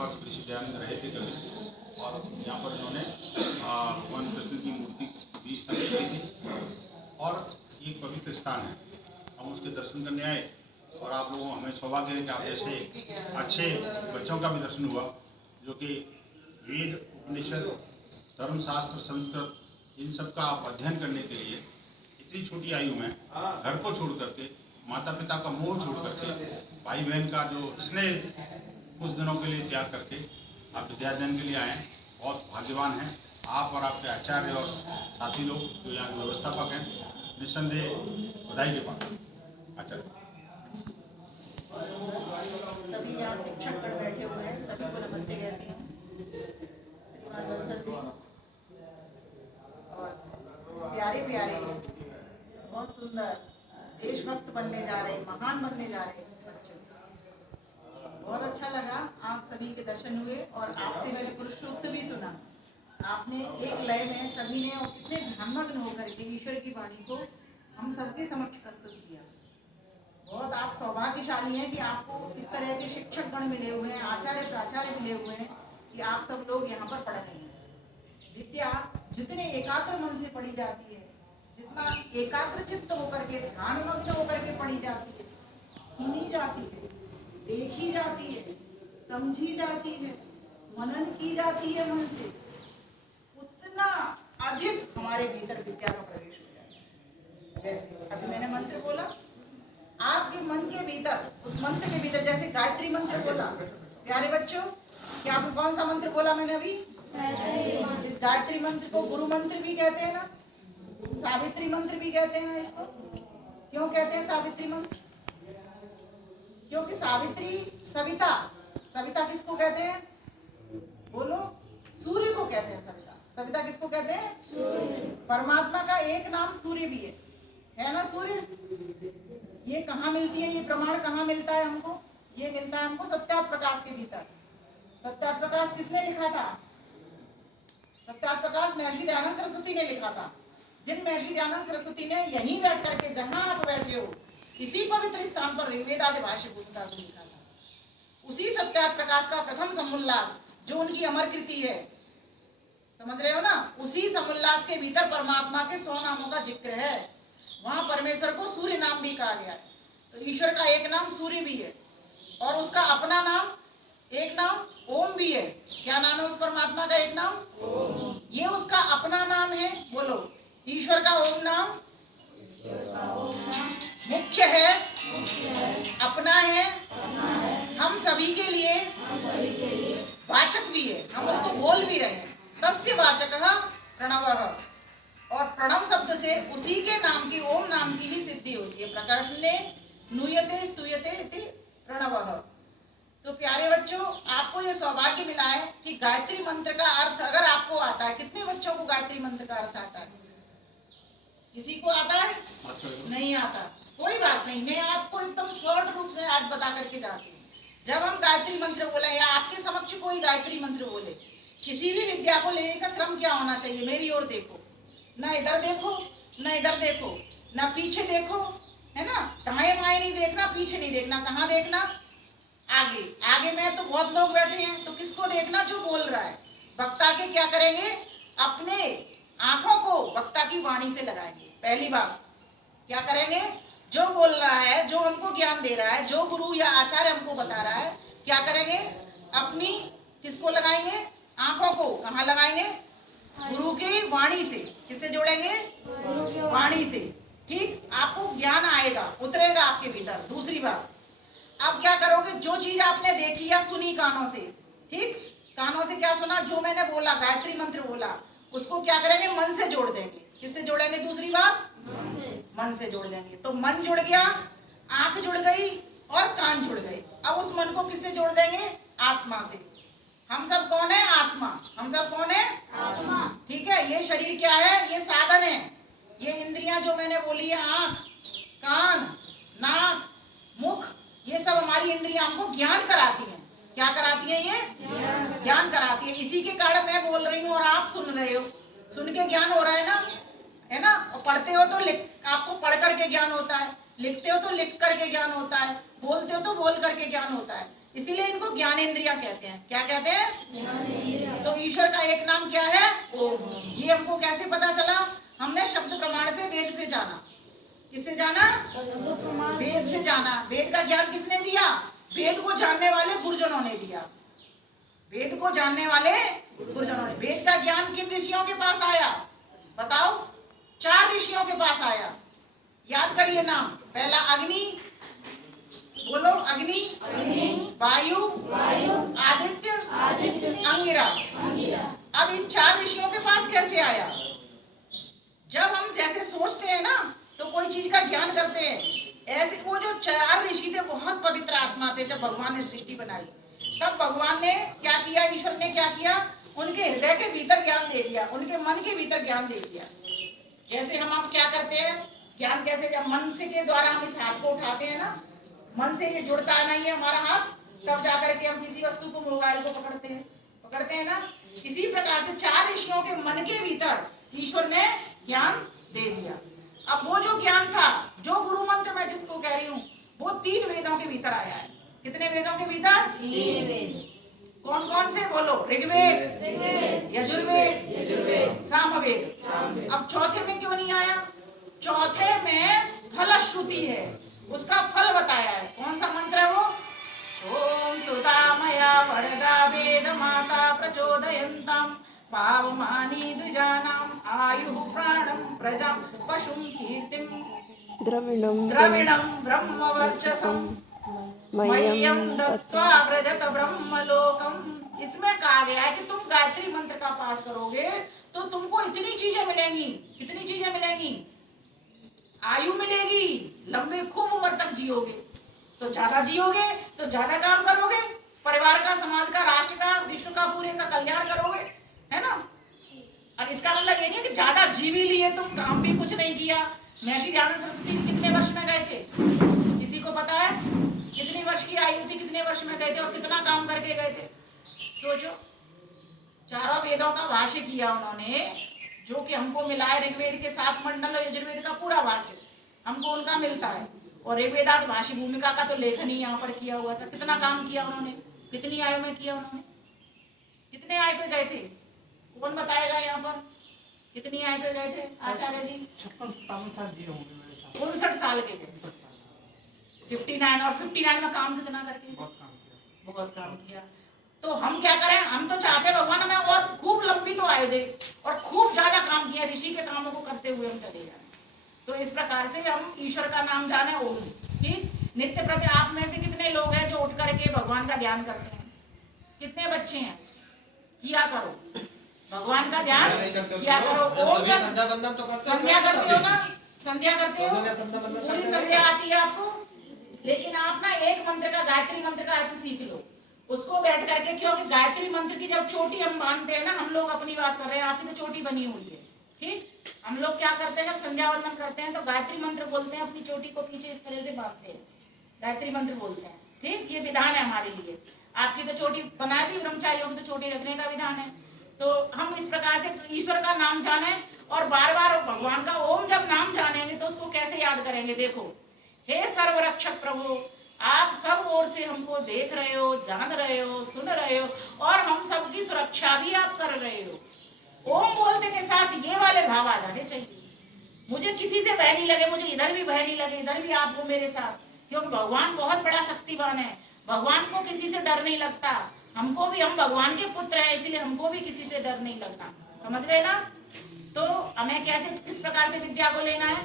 पर ऋषि दयानंद रहे थे कभी, और यहाँ पर इन्होंने भगवान कृष्ण की मूर्ति भी स्थापित की थी और ये एक पवित्र स्थान है। हम उसके दर्शन करने आए और आप लोगों हमें सौभाग्य है कि आप जैसे अच्छे बच्चों का भी दर्शन हुआ, जो कि वेद, उपनिषद, धर्मशास्त्र, संस्कृत इन सब का आप अध्ययन करने के लिए इतनी छोटी आयु में घर को छोड़ करके, माता पिता का मोह छोड़ करके, भाई बहन का जो स्नेह कुछ दिनों के लिए त्याग करके आप विद्या अध्ययन के लिए आए। बहुत भाग्यवान हैं आप और आपके आचार्य और साथी लोग जो यहाँ के व्यवस्थापक हैं, निस्संदेह बधाई के पात्र। आचार्य सभी यहाँ शिक्षक पर बैठे हुए हैं, सभी को नमस्ते कहती हूँ। श्रीमान बंसल जी और प्यारे प्यारे बहुत सुंदर देशभक्त बनने जा रहे, महान बनने जा रहे बच्चों, बहुत अच्छा लगा। आप सभी के दर्शन हुए और आपसे मैंने पुरुष सूक्त भी सुना। आपने एक लय में सभी ने और कितने ध्यानमग्न होकर के ईश्वर की वाणी को हम सबके समक्ष प्रस्तुत किया। बहुत आप सौभाग्यशाली हैं कि आपको इस तरह के शिक्षक गण मिले हुए हैं, आचार्य प्राचार्य मिले हुए हैं कि आप सब लोग यहाँ पर पढ़ रहे हैं। विद्या जितने एकाग्र मन से पढ़ी जाती है, जितना एकाग्र चित्त होकर के ध्यान मग्न होकर के पढ़ी जाती है, सुनी जाती है, देखी जाती है, समझी जाती है, मनन की जाती है मन से, उतना अधिक हमारे भीतर विद्या का प्रवेश हो जाता है। जैसे अभी मैंने मंत्र बोला, आपके मन के भीतर, उस मंत्र के भीतर, जैसे गायत्री मंत्र बोला, प्यारे बच्चों क्या आपको कौन सा मंत्र बोला मैंने अभी? इस गायत्री मंत्र को गुरु मंत्र भी कहते हैं ना, सावित्री मंत्र भी कहते हैं ना। इसको क्यों कहते हैं सावित्री मंत्र? क्योंकि सावित्री सविता, सविता किसको कहते हैं? बोलो, सूर्य को कहते हैं सविता। सविता किसको कहते हैं? परमात्मा का एक नाम सूर्य भी है ना सूर्य। ये कहाँ मिलती है, ये प्रमाण कहाँ मिलता है हमको? ये मिलता है हमको सत्यार्थ प्रकाश के भीतर। सत्यार्थ प्रकाश किसने लिखा था? सत्यार्थ प्रकाश महर्षि दयानंद सरस्वती ने लिखा था। जिन महर्षि दयानंद सरस्वती ने यहीं बैठ करके, जहां आप बैठे हो, इसी पवित्र स्थान पर ऋग्वेदादि भाष्य भूमिका को लिखा था। उसी सत्यार्थ प्रकाश का प्रथम समुल्लास, जो उनकी अमर कृति है, समझ रहे हो ना, उसी समुल्लास के भीतर परमात्मा के 100 नामों का जिक्र है। वहां परमेश्वर को सूर्य नाम भी कहा गया है। तो ईश्वर का एक नाम सूर्य भी है और उसका अपना नाम, एक नाम ओम भी है। क्या नाम है उस परमात्मा का? एक नाम ओम। ये उसका अपना नाम है। बोलो, ईश्वर का ओम नाम मुख्य है, अपना है, हम सभी के लिए वाचक भी है। हम उसको बोल भी रहे हैं। तस्य वाचकः प्रणवः, और प्रणव शब्द से उसी के नाम की, ओम नाम की ही सिद्धि होती है। प्रकर्षणे नूयते स्तूयते इति प्रणवः। तो प्यारे बच्चों, आपको ये सौभाग्य मिला है कि गायत्री मंत्र का अर्थ अगर आपको आता है, कितने बच्चों को गायत्री मंत्र का अर्थ आता है? किसी को आता है? नहीं आता। कोई बात नहीं, मैं आपको एकदम शॉर्ट रूप से आज बता करके जाती हूँ। जब हम गायत्री मंत्र बोले या आपके समक्ष कोई गायत्री मंत्र बोले, किसी भी विद्या को लेने का क्रम क्या होना चाहिए? मेरी ओर देखो, ना इधर देखो, ना इधर देखो, ना पीछे देखो, है ना, दाएं बाएं नहीं देखना, पीछे नहीं देखना, कहाँ देखना? आगे। आगे में तो बहुत लोग बैठे हैं, तो किसको देखना? जो बोल रहा है। वक्ता के क्या करेंगे? अपने आंखों को वक्ता की वाणी से लगाएंगे। पहली बात क्या करेंगे? जो बोल रहा है, जो हमको ज्ञान दे रहा है, जो गुरु या आचार्य हमको बता रहा है, क्या करेंगे? अपनी किसको लगाएंगे? आंखों को। कहाँ लगाएंगे? गुरु की वाणी से। किससे जोड़ेंगे? वाणी से। ठीक, आपको ज्ञान आएगा, उतरेगा आपके भीतर। दूसरी बात, अब क्या करोगे? जो चीज आपने देखी या सुनी कानों से, ठीक, कानों से क्या सुना? जो मैंने बोला, गायत्री मंत्र बोला, उसको क्या करेंगे? मन से जोड़ देंगे। किससे जोड़ेंगे? दूसरी बात, मन से जोड़ देंगे। तो मन जुड़ गया, आंख जुड़ गई और कान जुड़ गए। अब उस मन को किससे जोड़ देंगे? आत्मा से। हम सब कौन है? आत्मा। हम सब कौन है? आत्मा। ठीक है, ये शरीर क्या है? ये साधन है। ये इंद्रियां जो मैंने बोली है, आंख, कान, नाक, मुख, ये सब हमारी इंद्रियां हमको ज्ञान कराती हैं। क्या कराती है? ये ज्ञान कराती है। इसी के कारण मैं बोल रही हूँ और आप सुन रहे हो। सुन के ज्ञान हो रहा है ना, है ना। और पढ़ते हो तो आपको पढ़ करके ज्ञान होता है, लिखते हो तो लिख करके ज्ञान होता है, बोलते हो तो बोल करके ज्ञान होता है। इसीलिए इनको ज्ञानेंद्रिया कहते हैं। क्या कहते हैं? तो ईश्वर का एक नाम क्या है? ओम। ये हमको कैसे पता चला? हमने शब्द प्रमाण से, वेद से जाना। किससे जाना? वेद से जाना। वेद का ज्ञान किसने दिया? वेद को जानने वाले गुरुजनों ने दिया। वेद को जानने वाले गुरुजनों ने। वेद का ज्ञान किन ऋषियों के पास आया? बताओ। 4 ऋषियों के पास आया। याद करिए नाम। पहला अग्नि, बोलो अग्नि, वायु, आदित्य, अंगिरा। अब इन 4 ऋषियों के पास कैसे आया? जब हम जैसे सोचते हैं ना तो कोई चीज का ज्ञान करते हैं, ऐसे वो जो 4 ऋषि थे बहुत पवित्र आत्मा थे। जब भगवान ने सृष्टि बनाई तब भगवान ने क्या किया? ईश्वर ने क्या किया? उनके हृदय के भीतर ज्ञान दे दिया, उनके मन के भीतर ज्ञान दे दिया। जैसे हम आप क्या करते हैं? ज्ञान कैसे? जब मन से के द्वारा हम इस हाथ को उठाते हैं ना, मन से ये जुड़ता है ना ये हमारा हाथ, तब जाकर के हम किसी वस्तु को, मोबाइल को पकड़ते हैं ना। इसी प्रकार से 4 ऋषियों के मन के भीतर ईश्वर ने ज्ञान दे दिया। अब वो जो ज्ञान था, जो गुरु मंत्र मैं जिसको कह रही हूँ, वो 3 वेदों के भीतर आया है। कितने वेदों के भीतर? 3 वेद। कौन कौन से? बोलो। ऋग्वेद, यजुर्वेद, सामवेद। अब चौथे में क्यों नहीं आया? चौथे में फलश्रुति है, उसका फल बताया है। कौन सा मंत्र है वो? ओम तुतामया वरदा वेद माता प्रचोदयन्ताम पावमानी द्विजानाम आयुः प्राणं प्रजा पशुं कीर्तिं द्रविणं ब्रह्मवर्चसं मह्यं दत्त्वा व्रजत ब्रह्मलोकम। इसमें कहा गया है कि तुम गायत्री मंत्र का पाठ करोगे तो तुमको इतनी चीजें मिलेंगी। कितनी चीजें मिलेंगी? आयु मिलेगी, लंबे खूब उम्र तक जियोगे, तो ज्यादा जियोगे तो ज्यादा काम करोगे, परिवार का, समाज का, राष्ट्र का, विश्व का, पूरे का कल्याण करोगे, है ना। और इसका मतलब ये नहीं कि ज्यादा जी भी लिए तुम, काम भी कुछ नहीं किया। महर्षि दयानंद सरस्वती कितने वर्ष में गए थे? किसी को पता है? कितनी वर्ष की आयु थी, कितने वर्ष में गए थे और कितना काम करके गए थे? सोचो। 4 वेदों का भाष्य किया उन्होंने, जो कि हमको मिला है ऋग्वेद के 7 मंडल और यजुर्वेद का पूरा भाष्य हमको उनका मिलता है। और ऋग्वेदात भाष्य भूमिका का तो लेखन ही यहाँ पर किया हुआ था। कितना काम किया उन्होंने, कितनी आयु में किया उन्होंने? कितने आयु पे गए थे? कौन बताएगा यहाँ पर? कितनी आयु पे गए थे आचार्य जी? 56-57 साल जिए होंगे मेरे साथ। 59 साल के गए। 59 और 59 में काम कितना करके? बहुत काम किया। तो हम क्या करें? हम तो चाहते हैं भगवान हमें और खूब लंबी तो आयु दे और खूब ज्यादा काम किया, ऋषि के कामों को करते हुए हम चले जाए। तो इस प्रकार से हम ईश्वर का नाम जाने। ओम। ठीक। नित्य प्रति आप में से कितने लोग हैं जो उठ करके भगवान का ध्यान करते हैं? कितने बच्चे हैं? किया करो भगवान का ध्यान, किया करो। ओम का संध्या करते हो ना? संध्या करते हो, पूरी संध्या आती है आपको। लेकिन आप ना एक मंत्र का, गायत्री मंत्र का अर्थ सीख लो, उसको बैठ करके। क्योंकि गायत्री मंत्र की जब चोटी हम बांधते हैं ना, हम लोग अपनी बात कर रहे हैं, आपकी तो चोटी बनी हुई है। ठीक। हम लोग क्या करते हैं? जब संध्या वंदन करते हैं तो गायत्री मंत्र बोलते हैं, अपनी चोटी को पीछे इस तरह से बांधते हैं, गायत्री मंत्र बोलते हैं। ठीक। ये विधान है हमारे लिए। आपकी तो चोटी बना दी, ब्रह्मचारियों की तो चोटी रखने का विधान है। तो हम इस प्रकार से ईश्वर का नाम जाने और बार बार भगवान का ओम जब नाम जानेंगे तो उसको कैसे याद करेंगे? देखो, हे सर्वरक्षक प्रभु, आप सब ओर से हमको देख रहे हो, जान रहे हो, सुन रहे हो और हम सबकी सुरक्षा भी आप कर रहे हो। ओम बोलते के साथ ये वाले भाव आ जाने चाहिए। मुझे किसी से भय नहीं लगे, मुझे इधर भी भय नहीं लगे, इधर भी आप हो मेरे साथ। क्योंकि भगवान बहुत बड़ा शक्तिवान है, भगवान को किसी से डर नहीं लगता। हमको भी, हम भगवान के पुत्र हैं, इसीलिए हमको भी किसी से डर नहीं लगता। समझ गए ना? तो हमें कैसे, किस प्रकार से विद्या को लेना है?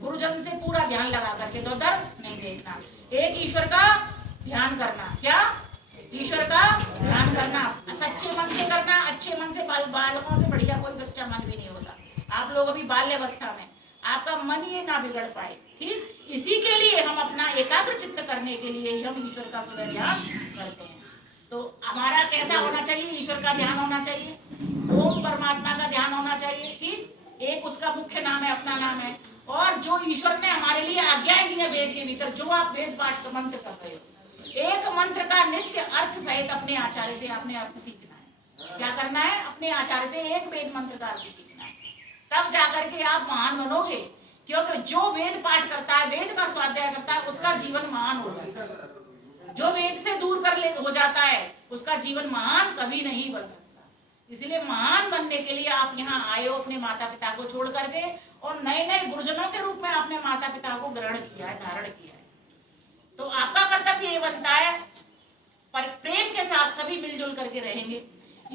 गुरुजन से पूरा ध्यान लगा करके, तो डर नहीं देखना। एक ईश्वर का ध्यान करना। क्या? ईश्वर का ध्यान करना, सच्चे मन से करना। अच्छे मन से, बालकों से बढ़िया कोई सच्चा मन भी नहीं होता। आप लोग अभी बाल्यावस्था में, आपका मन ये ना बिगड़ पाए। ठीक। इसी के लिए हम अपना एकाग्र चित्त करने के लिए ही हम ईश्वर का सुबह ध्यान करते हैं। तो हमारा कैसा होना चाहिए? ईश्वर का ध्यान होना चाहिए, ओम परमात्मा का ध्यान होना चाहिए। ठीक। एक उसका मुख्य नाम है, अपना नाम है। और जो ईश्वर ने हमारे लिए आज्ञाएं दी है वेद के भीतर, जो आप वेद पाठ का मंत्र कर रहे हो, एक मंत्र का नित्य अर्थ सहित अपने आचार्य से आपने अर्थ सीखना है। क्या करना है? अपने आचार्य से एक वेद मंत्र का अर्थ सीखना है। तब जाकर के आप महान बनोगे। क्योंकि जो वेद पाठ करता है, वेद का स्वाध्याय करता है, उसका जीवन महान हो जाता है। जो वेद से दूर हो जाता है, उसका जीवन महान कभी नहीं बन सकता। इसलिए महान बनने के लिए आप यहाँ आए हो अपने माता पिता को छोड़ करके, और नए नए गुरुजनों के रूप में आपने माता पिता को ग्रहण किया है, धारण किया है। तो आपका कर्तव्य ये बनता है, पर प्रेम के साथ सभी मिलजुल करके रहेंगे,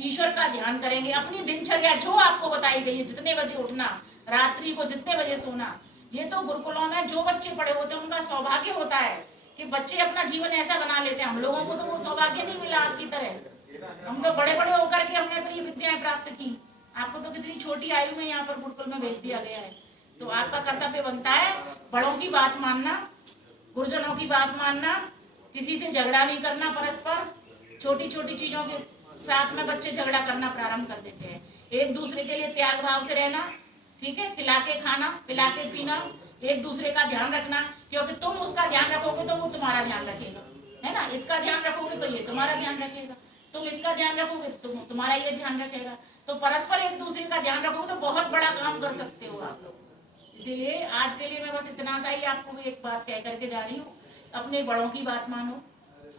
ईश्वर का ध्यान करेंगे, अपनी दिनचर्या जो आपको बताई गई है, जितने बजे उठना, रात्रि को जितने बजे सोना, ये तो गुरुकुलों में जो बच्चे पढ़े होते हैं उनका सौभाग्य होता है कि बच्चे अपना जीवन ऐसा बना लेते हैं। हम लोगों को तो वो सौभाग्य नहीं मिला आपकी तरह। हम तो बड़े बड़े होकर के हमने तो ये विद्याएं प्राप्त की, आपको तो कितनी छोटी आयु में यहाँ पर गुरुकुल में भेज दिया गया है। तो आपका कर्तव्य बनता है बड़ों की बात मानना, गुरुजनों की बात मानना, किसी से झगड़ा नहीं करना परस्पर। छोटी छोटी चीजों के साथ में बच्चे झगड़ा करना प्रारंभ कर देते हैं। एक दूसरे के लिए त्याग भाव से रहना, ठीक है, खिला के खाना, पिला के पीना, एक दूसरे का ध्यान रखना, क्योंकि तुम उसका ध्यान रखोगे तो वो तुम्हारा ध्यान रखेगा, है ना। इसका ध्यान रखोगे तो ये तुम्हारा ध्यान रखेगा, तुम इसका ध्यान रखोगे तो तुम्हारा ये ध्यान रखेगा। तो परस्पर एक दूसरे का ध्यान रखोगे तो बहुत बड़ा काम कर सकते हो आप लोग। इसीलिए आज के लिए मैं बस इतना सा ही आपको एक बात कह करके जा रही हूँ, अपने बड़ों की बात मानो।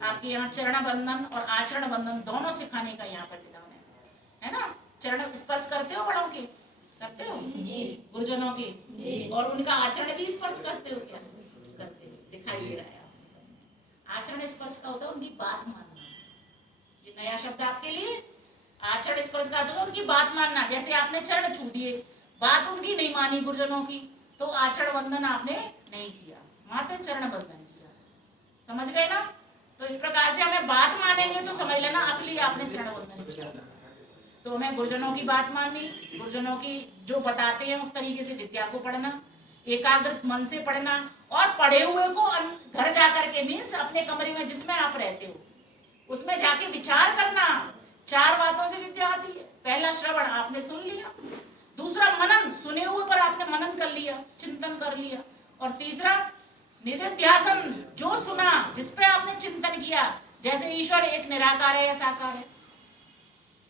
आपके यहाँ चरण बंधन और आचरण बंधन दोनों सिखाने का यहाँ पर विधान है ना। चरण स्पर्श करते हो बड़ों के, करते हो जी, गुरुजनों के जी, और उनका आचरण भी स्पर्श करते हो क्या? करते हो, दिखाई दे रहा है आपके सामने। आचरण स्पर्श का होता है उनकी बात मानना, ये नया शब्द आपके लिए। आचरण स्पर्श का होता है उनकी बात मानना। जैसे आपने चरण छू दिए, बात उनकी नहीं मानी गुरुजनों की, तो आचरण बंधन आपने नहीं किया, मात्र चरण बंधन किया। समझ गए ना। तो इस प्रकार से हमें बात मानेंगे तो समझ लेना असली आपने चरण बंधन किया। तो हमें गुरुजनों की बात माननी, गुरुजनों की जो बताते हैं उस तरीके से विद्या को पढ़ना, एकाग्र मन से पढ़ना, और पढ़े हुए को घर जाकर के मीन्स अपने कमरे में जिसमें आप रहते हो उसमें जाके विचार करना। 4 बातों से विद्या आती है। पहला श्रवण, आपने सुन लिया। दूसरा मनन, सुने हुए पर आपने मनन कर लिया, चिंतन कर लिया। और तीसरा निधिध्यासन, जो सुना जिसपे आपने चिंतन किया। जैसे ईश्वर एक निराकार है या साकार है,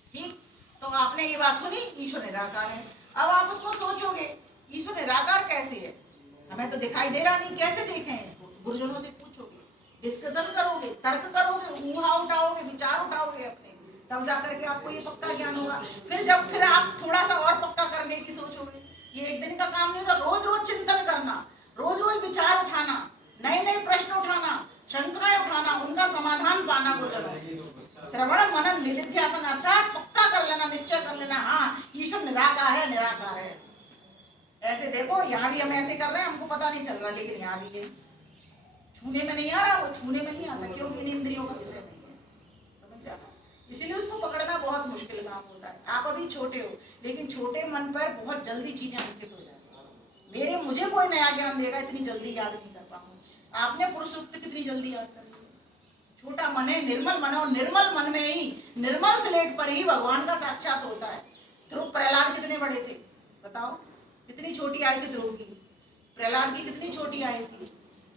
ठीक, तो आपने ये बात सुनी, ईश्वर निराकार है। अब आप उसको सोचोगे ईश्वर निराकार कैसे है, हमें तो दिखाई दे रहा नहीं, कैसे देखें इसको? गुरुजनों से पूछोगे, डिस्कशन करोगे, तर्क करोगे, ऊहा उठाओगे, विचार उठाओगे अपने, तब जाकर के आपको ये पक्का ज्ञान होगा। फिर आप थोड़ा सा और पक्का करने की सोचोगे। ये एक दिन का काम नहीं होगा, रोज रोज चिंतन करना, रोज रोज विचार उठाना, नए नए प्रश्न उठाना, शंकाएं उठाना, उनका समाधान पाना गुरुजनों से। श्रवण मनन निधिध्यासन अर्थात पक्का कर लेना, निश्चय कर लेना, हाँ ईश्वर निराकार है, निराकार है। ऐसे देखो यहाँ भी हम ऐसे कर रहे हैं, हमको पता नहीं चल रहा, लेकिन यहाँ भी ये छूने में नहीं आ रहा, वो छूने में नहीं आता, क्योंकि इन इंद्रियों का विषय नहीं है, समझ जाना। इसीलिए उसको पकड़ना बहुत मुश्किल काम होता है। आप अभी छोटे हो, लेकिन छोटे मन पर बहुत जल्दी चीजें अंकित हो जाती है। मुझे कोई नया ज्ञान देगा इतनी जल्दी याद नहीं कर पाऊंगा। आपने पुरुष सूक्त कितनी जल्दी याद कर लिया? छोटा मन है, निर्मल मन है, और निर्मल मन में ही, निर्मल स्लेट पर ही भगवान का साक्षात होता है। ध्रुव प्रहलाद कितने बड़े थे बताओ? कितनी छोटी आई थी ध्रुव की, प्रहलाद की कितनी छोटी आई थी,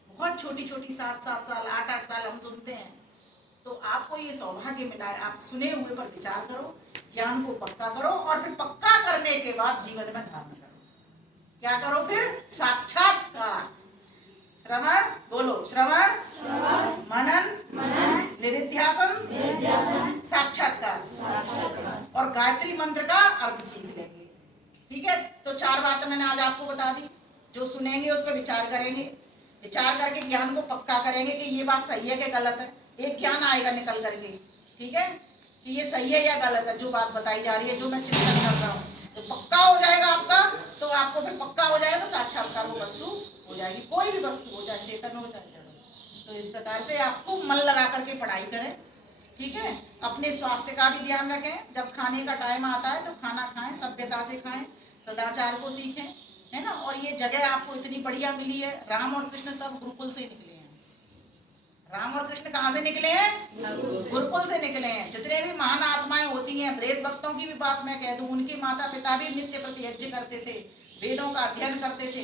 बहुत छोटी छोटी, 7-7 साल, 8-8 साल हम सुनते हैं। तो आपको ये सौभाग्य मिला है, आप सुने हुए पर विचार करो, ज्ञान को पक्का करो, और फिर पक्का करने के बाद जीवन में धारण करो। क्या करो फिर? साक्षात्कार। श्रवण, बोलो, श्रवण, मनन, निधिध्यासन, साक्षात्कार, और गायत्री मंत्र का अर्थ सीख लेंगे। ठीक है, तो 4 बातें मैंने आज आपको बता दी। जो सुनेंगे उस पर विचार करेंगे, विचार करके ज्ञान को पक्का करेंगे कि ये बात सही है कि गलत है। एक ज्ञान आएगा निकल करके, ठीक है, कि ये सही है या गलत है, जो बात बताई जा रही है, जो मैं चिंतन कर रहा हूँ, तो पक्का हो जाएगा आपका। तो आपको फिर पक्का हो जाएगा तो साक्षात्कार वो वस्तु हो जाएगी, कोई भी वस्तु हो, चाहे चेतन हो चाहे जड़। तो इस प्रकार से आपको मन लगा करके पढ़ाई करें, ठीक है। अपने स्वास्थ्य का भी ध्यान रखें, जब खाने का टाइम आता है तो खाना खाएं, सभ्यता से खाएं, सदाचार को सीखें, है ना। और ये जगह आपको इतनी बढ़िया मिली है, राम और कृष्ण सब गुरुकुल से निकले हैं। राम और कृष्ण कहाँ से निकले हैं? गुरुकुल से निकले हैं। जितने भी महान आत्माएं होती हैं, देशभक्तों की भी बात मैं कह दूं, उनके माता पिता भी नित्य प्रति यज्ञ करते थे, वेदों का अध्ययन करते थे,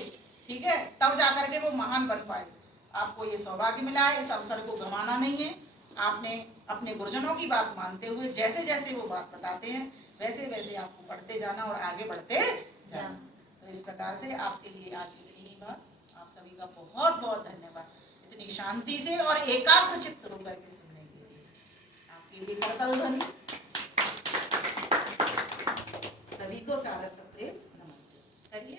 ठीक है, तब जाकर के वो महान बन पाए। आपको ये सौभाग्य मिला है, इस अवसर को गंवाना नहीं है। आपने अपने गुरुजनों की बात मानते हुए जैसे जैसे वो बात बताते हैं वैसे वैसे आपको पढ़ते जाना और आगे बढ़ते जाना। तो इस प्रकार से आपके लिए आज इतनी ही सभी का बहुत बहुत धन्यवाद इतनी शांति से और एकाग्र चित्त होकर के सुनने के लिए। आपके लिए करतल ध्वनि। सभी को सादर सप्रेम नमस्ते करिए।